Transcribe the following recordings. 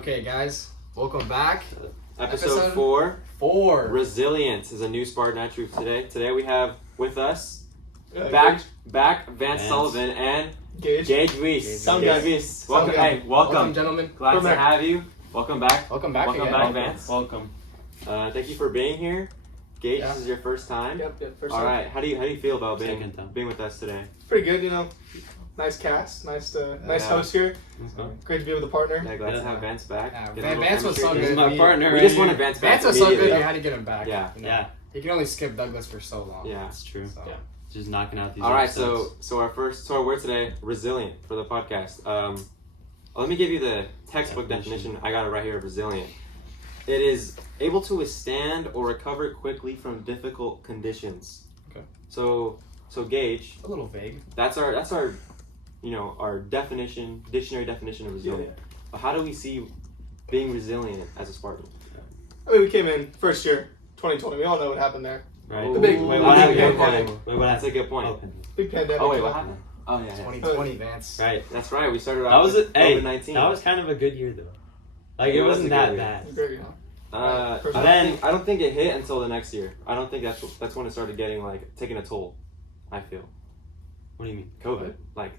Okay, guys, welcome back. Episode 4. 4. Resilience is a new Spartan attribute today. Today we have with us Gage. back Vance Sullivan and Gage. Weiss. Sound guy. Weiss. Welcome, hey, welcome, gentlemen. Glad Welcome to back. have you. Welcome back. Welcome back Welcome again. back, Vance. Welcome. Thank you for being here. Gage, Yeah. this is your first time. Yep, first All time. right. How do you feel about Second time. being with us today? Pretty good, you know. Nice cast, nice host here. Great to be with a partner. Yeah, glad to have Vance back. Yeah, Get a little Vance was so chemistry. This is good. my partner. We right just here. wanted Vance back Vance was so good, immediately. you had to get him back. Yeah. You know? Yeah, He can only skip Douglas for so long. Yeah. that's true. So. Yeah. Just knocking out these. All right, episodes. so our word today, resilient, for the podcast. Let me give you the textbook definition. I got it right here of resilient. It is able to withstand or recover quickly from difficult conditions. Okay. So Gage, A little vague. that's our our dictionary definition of resilient. But how do we see being resilient as a Spartan? I mean, we came in first year, 2020. We all know what happened there. Right. The big- Wait, the what big happened? pandemic. Wait, what That's a happened? good point. Oh, Big pandemic. Oh wait, what happened? Oh yeah. 2020, Vance. Right. That's right. We started That off was with it. Hey, COVID-19. that was kind of a good year though. Like it It was wasn't a good that year. bad. Great, you know. I don't think it hit until the next year. I don't think that's when it started getting taking a toll. I feel What do you mean? COVID, like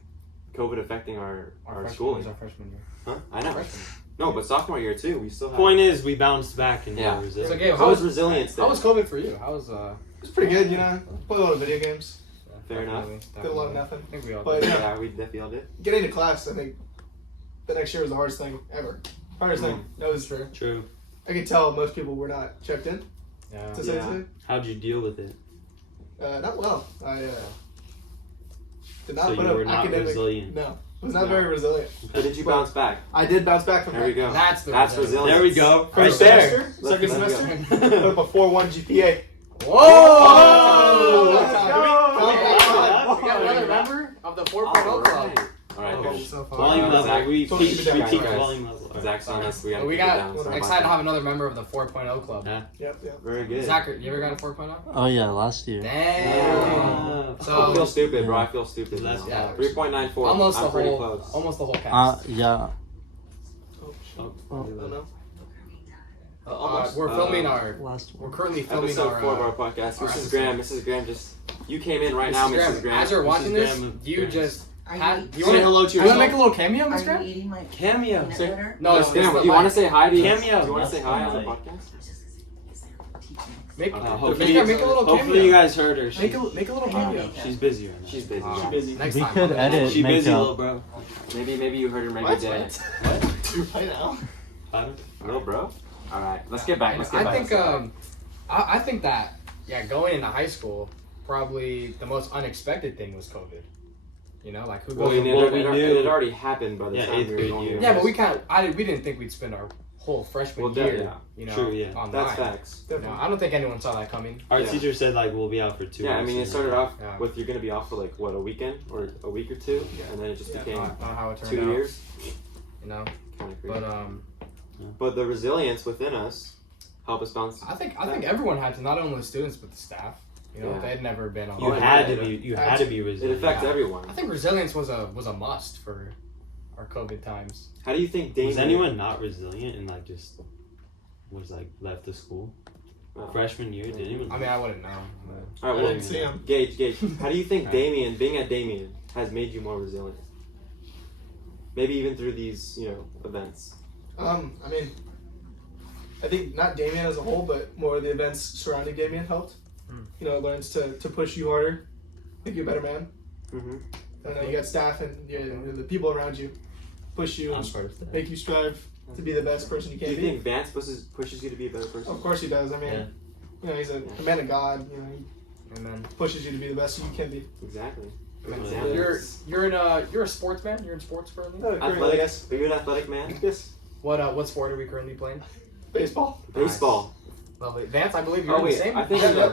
COVID affecting our freshman schooling. was our freshman year. Huh? I know. Freshman. No, but sophomore year too. We still have. Point is, we bounced back and Yeah. we're So, resilient. Gabe, How was resilience How then? was COVID for you? How was It was pretty good, you know. Played a lot of video games. Fair enough. Did a lot of nothing. I think we all But did. yeah, Yeah, we definitely all did. getting to class, I think the next year was the hardest thing ever. Hardest thing. That was True. True. I could tell most people were not checked in Yeah. to say Yeah. anything. How'd you deal with it? Not well. I did not So put you up were not academic. resilient. No, was not No. very resilient. But did you bounce back? I did bounce back from There that. we go. That's the That's resilience. resilience. There we go. First Right there. semester, second Let's semester, go. put up a 4.1 GPA. Whoa! Oh, Let's let's go. go. We got another member of the 4.0 club. All right. Oh, Coach. so far. Volume Zach- level. We Zach- peaked Zach- volume level. All right. Zach's on us. We got to Well, we keep it got down. Sorry about excited to that. have another member of the 4.0 club. Yeah. Yep. Very good. Zach, you ever got a 4.0? Oh yeah, last year. Damn. I So feel stupid, bro. Yeah. I feel stupid. That's- now. yeah. 3.94. almost I'm the pretty whole, close. almost the whole cast. Yeah. Oh, Oh, I don't know. We're filming Last We're one. currently filming Episode 4 of our. our podcast. our Mrs. episode. Graham, Mrs. Graham, you came in right now, Mrs. Graham. As you're watching this, Graham, you Graham. just. Are Ha- you, do you Say want to hello to you want to yourself. make a little cameo, Miss are you Graham? eating my Cameo. peanut Say- butter? No, it's Graham, the do you want to light. say hi to you? Cameo. Do you want to say hi on the That's podcast? I was just gonna say, Make, Hopefully, make a little cameo. hopefully you guys heard her. Make She's, a little cameo. she's busy right now. She's busy. Ah. busy. Next We time. could edit She's busy, little makeup. bro. Maybe you heard her. Maybe you What? didn't. Right now. Pardon? Little bro. All right, let's get back. Let's get I back. think I think that going into high school, probably the most unexpected thing was COVID. You know, like who Well, goes? it, Well, we it, knew- it already happened by the Yeah, time eighth we were grade going. year. Yeah, but we didn't think we'd spend our whole freshman Well, year. yeah. You know, True, yeah. online. That's facts. You know, I don't think anyone saw that coming. Our Yeah. teacher said like we'll be out for 2 Yeah, I weeks. mean, it started off Yeah. with you're gonna be off for like what, a weekend or a week or two, and then it just Yeah. became Not how it turned 2 out. years. You know, Kind of crazy. but But the resilience within us help us bounce. I think everyone had to, not only the students but the staff. You know, Yeah. they'd never been on. You Oh, had yeah, to be. You Had had to to. be It resilient. affects Yeah. everyone. I think resilience was a must for our COVID times. How do you think Damien? Was anyone not resilient and like just was like left the school Oh. freshman year? Did anyone? I mean, I wouldn't know. But All right, I well, didn't see him. Gage, how do you think Right. Damien, being at Damien, has made you more resilient? Maybe even through these, events. I mean, I think not Damien as a whole, but more of the events surrounding Damien helped. Hmm. You know, it learns to push you harder, make you a better man. Mm-hmm. I know you got staff and the people around you push you I'm and part of that. make you strive to be the best person you Do can you be. think Vance pushes you to be a better person? Of course he does. I mean, Yeah. you know, he's a man of God. You know, and then he pushes you to be the best you can be. Exactly. Good Yeah. examples. you're a sportsman. You're in sports currently. Athletic. Are you an athletic man? Yes. What sport are we currently playing? Baseball. Baseball. Lovely, Vance. I believe you're Oh in wait, the same. I think Yeah, in yeah.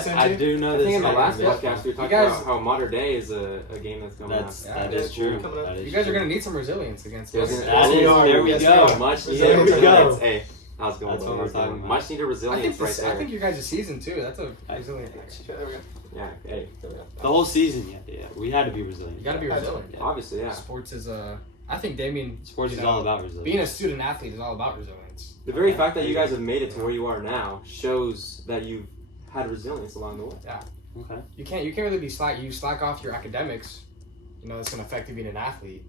the, I do know I this. think in the last baseball. podcast we were talking guys- about how modern day is a game that's coming That's up. Yeah, that it is is true. coming up. That is You guys are true. gonna need some resilience against Yes, this. yes, That we is- are. there we Yes, go. we are. Much needed There we go. resilience. Hey, I was going. That's with what that. we're talking about. Much needed I think resilience right this. there. I think your guys' season too. That's a resilient. There we go. Yeah. Hey. The whole season, yeah. We had to be resilient. You gotta be That's- resilient. Yeah. Obviously, yeah. Sports is I think Damien, Sports you is know, all about resilience. being a student athlete is all about resilience. The very fact that you guys have made it to where you are now shows that you've had resilience along the way. Okay. You can't really be slack. You slack off your academics, you know, it's gonna affect you being an athlete.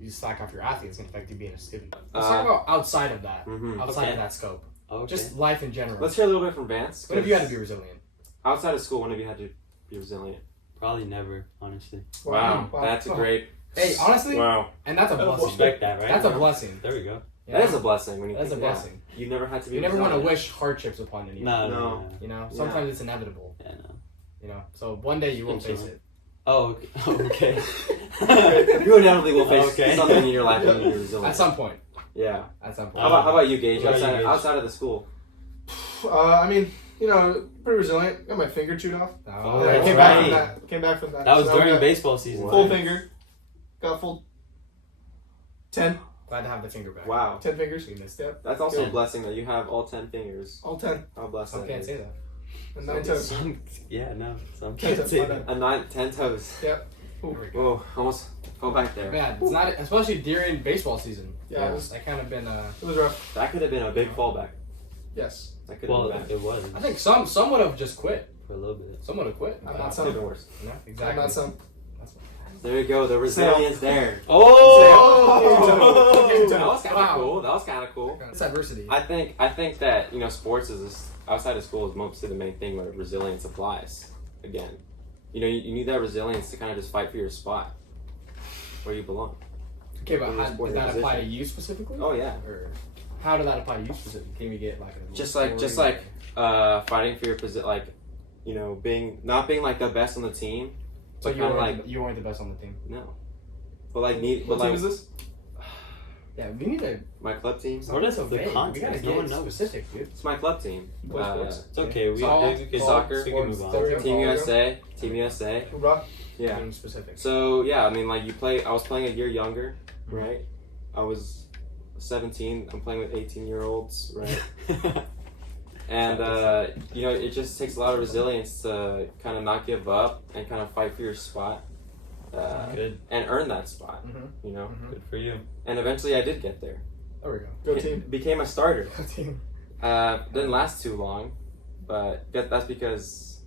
You slack off your athlete, it's gonna affect you being a student. Let's talk about outside of that, outside Okay. of that scope, Okay. just life in general. Let's hear a little bit from Vance. When have you had to be resilient? Outside of school, when have you had to be resilient? Probably never, honestly. Wow, that's a great. Hey, honestly, Wow, and that's a blessing. Respect that, right? That's a blessing. There we go. You that know? is a blessing when you That's a think blessing. You've never had to be. You never want to resilient. wish hardships upon anyone. No. You know, sometimes it's inevitable. Yeah, no. You know, so one day you will face it. Oh, okay. You inevitably will face Okay. something in your life when you're resilient. At some point. Yeah. At some point. How about you, Gage? What about you, Gage? Outside of the school. I mean, you know, pretty resilient. Got my finger chewed off. Oh, Yeah, I that's came back from right. that. Came back from that. That was So now I during got baseball season. What? full finger. Got full 10 Glad to have the finger back. Wow. fingers. You missed Yep. That's also a Good. blessing that you have all 10 fingers. All 10 How blessed Some that can't is. say that. and 9 toes. Some, yeah, no. Some 10 can't toes. say My that. bad. 10 toes. There we go. Whoa, almost fell back there. Man, it's not, especially during baseball season. Yeah, it was, That kind of been. it was rough. That could have been a big fallback. Yes. That could have Well, been bad. it was I think some would have just quit. for a little bit. Some would have quit. I'm That not could have some. been worse. Yeah, I'm exactly. not some. There you go, the resilience there. Oh! That was kind of Wow. cool. That was kind of cool. It's adversity. I think that sports is outside of school is mostly the main thing where resilience applies. Again, you need that resilience to kind of just fight for your spot where you belong. Okay, but in your how, sport did that position. apply to you specifically? Oh yeah, Or how did that apply to you specifically? Can we get like a just story? like fighting for your position, like not being like the best on the team. So but you kinda weren't you weren't the best on the team. No, but like What team is this? Yeah, we need to. my club team. What is so the vague. We context? gotta No get one knows. specific, dude. It's my club team. You play sports? It's okay. We Soccer, can soccer, we can move on. sports. Team Ball, USA. Team USA. Hoorah. Yeah. Being specific. So yeah, I mean, like I was playing a year younger, right? I was 17. I'm playing with 18-year-olds, right? And it just takes a lot of resilience to kind of not give up and kind of fight for your spot, Good. and earn that spot. Mhm. You know, Good for you. and eventually I did get there. There we go. Go team. Became a starter. Go team. Didn't last too long, but that's because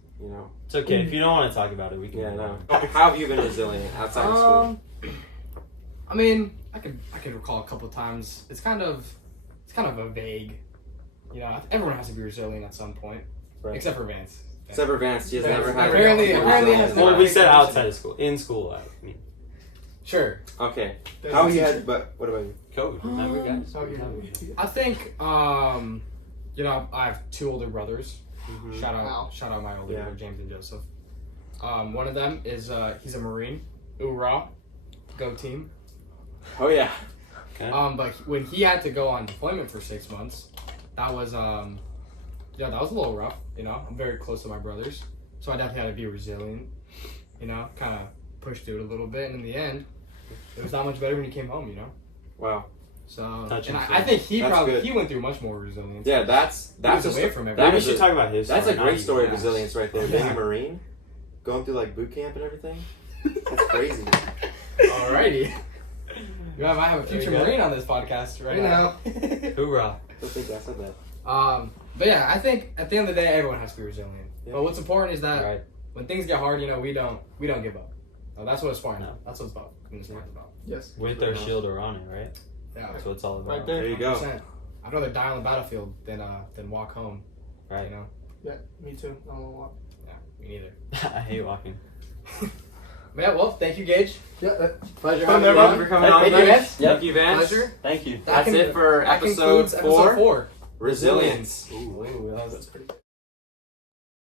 It's okay. If you don't want to talk about it, we can. yeah, move no. on. How have you been resilient outside of school? I mean, I could recall a couple of times. It's kind of a vague. Everyone has to be resilient at some point, Right. except for Vance. Except for Vance, he has Vance, never had. apparently resilience. has Well, never- we said outside of school. In school, I mean. Sure. Okay. There's How a you teacher. had? But what about you? COVID, remember, guys? Oh, yeah. I think I have two older brothers. Mm-hmm. Shout out my older Yeah. brother James and Joseph. One of them is he's a Marine. Hoorah. Go team. Oh yeah. Okay. But when he had to go on deployment for 6 months, that was that was a little rough. I'm very close to my brothers, so I definitely had to be resilient. Kind of push through it a little bit, and in the end, it was not much better when he came home. Wow. So, Touching and I think That's good. he went through much more resilience. Yeah, that's He was a away sto- from that everything. Maybe we is should a- talk about his. That's a story, great not story of Yes. resilience right there. Being Yeah. a Marine, going through like boot camp and everything. That's crazy. Alrighty. I might have a future There we go. Marine on this podcast right You now. Hoorah. I don't think I said that. But yeah, I think at the end of the day, everyone has to be resilient. Yeah. But what's important is that Right. when things get hard, we don't give up. That's what it's for. No. That's what it's about. It's about. Yes. With our shield or on it, right? Yeah. That's what it's all about. Right there. There you go. 100%. I'd rather die on the battlefield than walk home. Right. Yeah, me too. I don't want Yeah, me neither. I hate walking. But yeah, well, thank you, Gage. Yeah, Pleasure Fun, having you everyone. on. for coming on. Thank you, Vance. Thank you, Vance. Pleasure. Thank you. That That's it for that episode concludes 4. episode 4. Resilience. Ooh, that was that's pretty good.